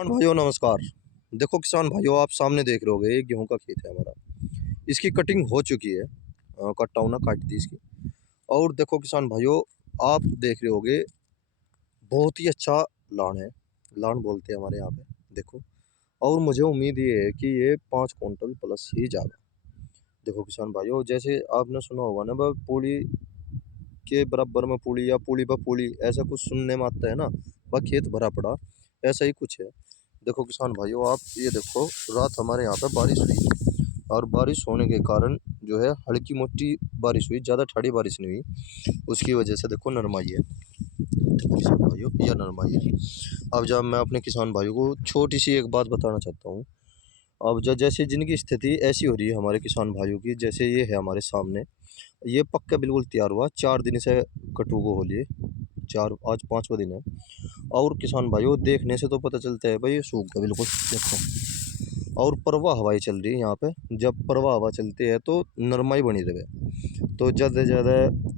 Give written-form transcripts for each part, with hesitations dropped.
किसान भाइयों नमस्कार। देखो किसान भाइयों, आप सामने देख रहे होगे, ये गेहूं का खेत है हमारा। इसकी कटिंग हो चुकी है। कट्टा ना काट दी इसकी। और देखो किसान भाइयों, आप देख रहे होगे, बहुत ही अच्छा लान है। लान बोलते हैं हमारे यहाँ पे। देखो, और मुझे उम्मीद ये है कि ये 5 क्विंटल प्लस ही जाएगा। देखो किसान भाइयों, जैसे आपने सुना होगा ना, वह पूड़ी के बराबर में पूड़ी या पूड़ी ब पूड़ी, ऐसा कुछ सुनने में आता है ना। वह खेत भरा पड़ा, ऐसा ही कुछ है। देखो किसान भाइयों, आप ये देखो, रात हमारे यहाँ पे बारिश हुई, और बारिश होने के कारण जो है हल्की मोटी बारिश हुई, ज़्यादा ठाड़ी बारिश नहीं हुई। उसकी वजह से देखो नरमाई है। देखो किसान भाइयों, यह नरमाई है। अब जब मैं अपने किसान भाइयों को छोटी सी एक बात बताना चाहता हूँ। अब जैसे जिनकी स्थिति ऐसी हो रही है हमारे किसान भाइयों की, जैसे ये है हमारे सामने, ये पक्का बिल्कुल तैयार हुआ, 4 दिन से कटू को हो लिए। चार, आज 5वां दिन है। और किसान भाइयों, देखने से तो पता चलता है भाई ये सूख गया बिल्कुल। देखो, और प्रवाह हवाएं चल रही है यहाँ पे। जब प्रवाह हवा चलती है तो नरमाई बनी रहे। तो ज़्यादा से ज़्यादा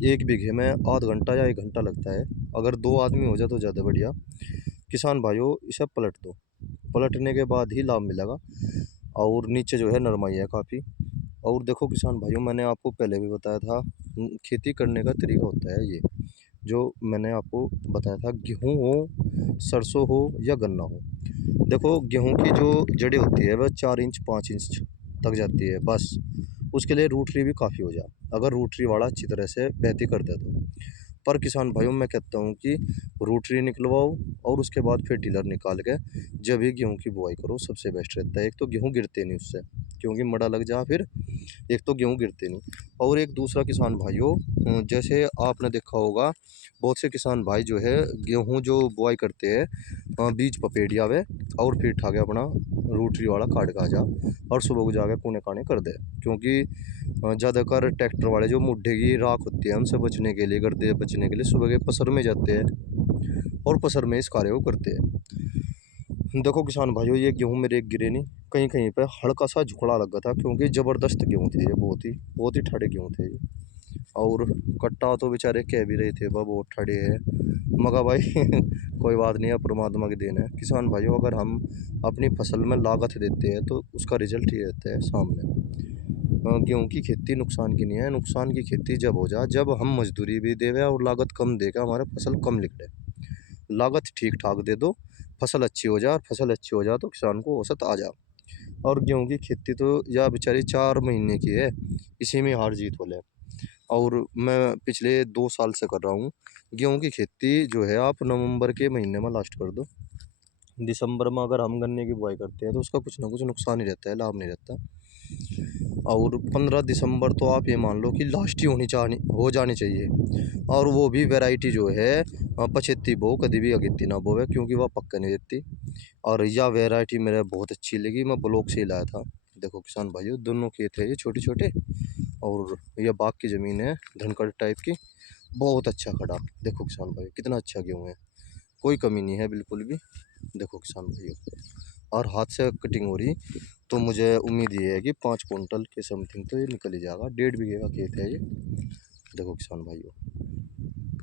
1 बीघे में आध घंटा या 1 घंटा लगता है। अगर 2 आदमी हो जाए तो ज़्यादा बढ़िया। किसान भाइयों, इसे पलट दो। पलटने के बाद ही लाभ मिलेगा। और नीचे जो है नरमाई है काफ़ी। और देखो किसान भाइयों, मैंने आपको पहले भी बताया था, खेती करने का तरीका होता है ये, जो मैंने आपको बताया था। गेहूँ हो, सरसों हो या गन्ना हो, देखो गेहूँ की जो जड़ें होती है वह 4 इंच 5 इंच तक जाती है बस। उसके लिए रूटरी भी काफ़ी हो जाए, अगर रूटरी वाला अच्छी तरह से बहती कर दे तो। पर किसान भाइयों, मैं कहता हूँ कि रूटरी निकलवाओ, और उसके बाद फिर टिलर निकाल के जब भी गेहूँ की बुआई करो, सबसे बेस्ट रहता है। एक तो गेहूँ गिरते नहीं उससे, क्योंकि मड़ा लग जा फिर। एक तो गेहूँ गिरते नहीं, और एक दूसरा किसान भाइयों, जैसे आपने देखा होगा, बहुत से किसान भाई जो है गेहूँ जो बुआई करते हैं, बीज पपेट आवे, और फिर ठाके अपना रूटरी वाला काट का जा, और सुबह को जाके कूने काने कर दे। क्योंकि ज़्यादातर ट्रैक्टर वाले जो मुड्ढे की राख होती है, उनसे बचने के लिए, गर्दे बचने के लिए सुबह के पसर में जाते हैं, और पसर में इस कार्य को करते हैं। देखो किसान भाइयों, ये गेहूँ मेरे एक गिरे नहीं, कहीं कहीं पे हल्का सा झुकड़ा लगा था, क्योंकि ज़बरदस्त गेहूँ थे ये, बहुत ही ठाड़े गेहूँ थे ये। और कट्टा तो बेचारे कह भी रहे थे वह बहुत ठाड़े है, मगर भाई कोई बात नहीं है, परमात्मा की देन है। किसान भाइयों, अगर हम अपनी फसल में लागत देते हैं तो उसका रिजल्ट ही रहता है सामने। गेहूँ की खेती नुकसान की नहीं है। नुकसान की खेती जब हो जाए, जब हम मजदूरी भी देवे और लागत कम देगा, हमारे फसल कम निकले। लागत ठीक ठाक दे दो, फसल अच्छी हो जाए, और फसल अच्छी हो जाए तो किसान को औसत आ जाए। और गेहूँ की खेती तो या बेचारी 4 महीने की है, इसी में हार जीत हो ले। और मैं पिछले 2 साल से कर रहा हूँ गेहूँ की खेती। जो है आप नवंबर के महीने में लास्ट कर दो, दिसंबर में अगर हम गन्ने की बुआई करते हैं तो उसका कुछ ना कुछ नुकसान ही रहता है, लाभ नहीं रहता। और 15 दिसंबर तो आप ये मान लो कि लास्ट ही हो जानी चाहिए। और वो भी वैरायटी जो है, पछेती बो, कभी भी अगेती ना बोवे, क्योंकि वह पक्का नहीं देती। और यह वैरायटी मेरे बहुत अच्छी लगी, मैं ब्लॉक से ही लाया था। देखो किसान भाइयों, दोनों खेत है ये छोटे छोटे, और यह बाग की ज़मीन है, धनकड़ टाइप की। बहुत अच्छा खड़ा। देखो किसान भाई, कितना अच्छा गेहूँ है, कोई कमी नहीं है बिल्कुल भी। देखो किसान भाइयों, और हाथ से कटिंग हो रही, तो मुझे उम्मीद ये है कि 5 क्विंटल के समथिंग तो ये निकल ही जाएगा। 1.5 बीघे का खेत है ये। देखो किसान भाइयों।